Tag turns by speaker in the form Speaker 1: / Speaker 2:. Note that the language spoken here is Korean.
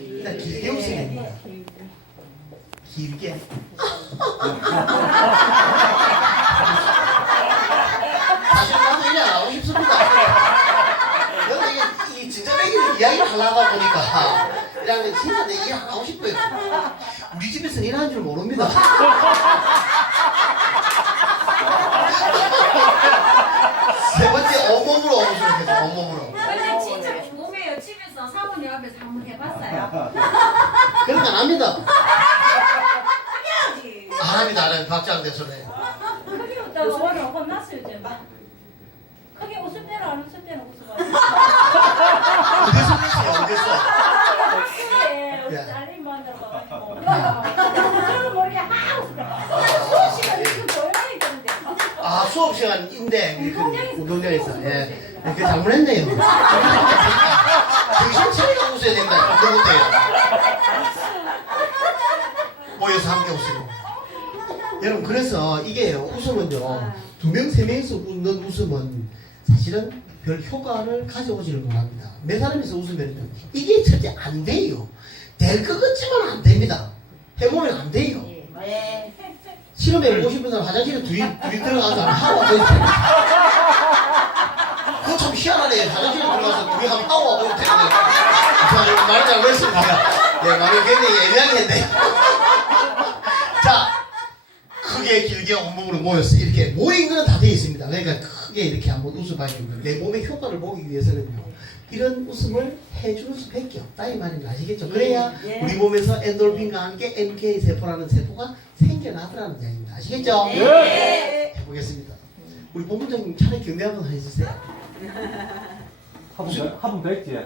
Speaker 1: 일단 길게 웃어야 됩니다. 길게. 사실 나도 이래 안 하고 싶습니다. 근데 이게, 이 진짜 매기를 이야기를 하려고 보니까 이러면 진짜 내안 하고 싶어요. 우리 집에서는 일하는 줄 모릅니다. 세 번째 온몸으로 오시면 되죠. 온몸으로.
Speaker 2: 근데 진짜 궁금해요. 앞에서 한번 해봤어요.
Speaker 1: 그런 건 압니다.
Speaker 2: 해야지.
Speaker 1: 안 합니다. 안 합니다. 박장 대소네.
Speaker 2: 크게 웃다가 오늘 혼났어요, 좀. 크게 웃을 때는 안 웃을 때는 웃어봐요.
Speaker 1: 어디서? 어디서?
Speaker 2: 저는 모르게 하 웃었다. 수업 시간에 그 조용히 있던데.
Speaker 1: 아 수업 시간인데 그
Speaker 2: 운동장에서
Speaker 1: 운동장에서 예. 예, 그 잘못했네요. 정신 차리고 웃어야 된다. 그런 것도요. 모여서 함께 웃으고. 여러분 그래서 이게 웃음은요 두 명 세 명이서 웃는 웃음은 사실은 별 효과를 가져오지를 못합니다. 네 사람이서 웃으면 이게 절대 안 돼요. 될 것 같지만 안 됩니다. 해보면 안 돼요.
Speaker 3: 네.
Speaker 1: 실험해 보고 싶은 사람 화장실에 둘이, 둘이 들어가서 하고 그거 참 희한하네. 화장실에 들어가서 둘이 한번 하고 와보면 되는데. 자, 말 잘못했습니다. 네, 말을 굉장히 애매하게 했네. 자, 크게 길게 온몸으로 모였어. 이렇게 모인 거는 다 되어 있습니다. 그러니까 크게 이렇게 한번 웃어봐야 됩니다. 내 몸의 효과를 보기 위해서는요. 이런 웃음을 해주는 수밖에 없다 이 말입니다. 아시겠죠? 그래야
Speaker 3: 예.
Speaker 1: 우리 몸에서 엔돌핀과 함께 NK 세포라는 세포가 생겨나더라는 이야기입니다. 아시겠죠?
Speaker 3: 네.
Speaker 1: 해보겠습니다. 우리 본부장님 차례 경례 한번 해주세요.
Speaker 4: 화분 백- 화분 백지.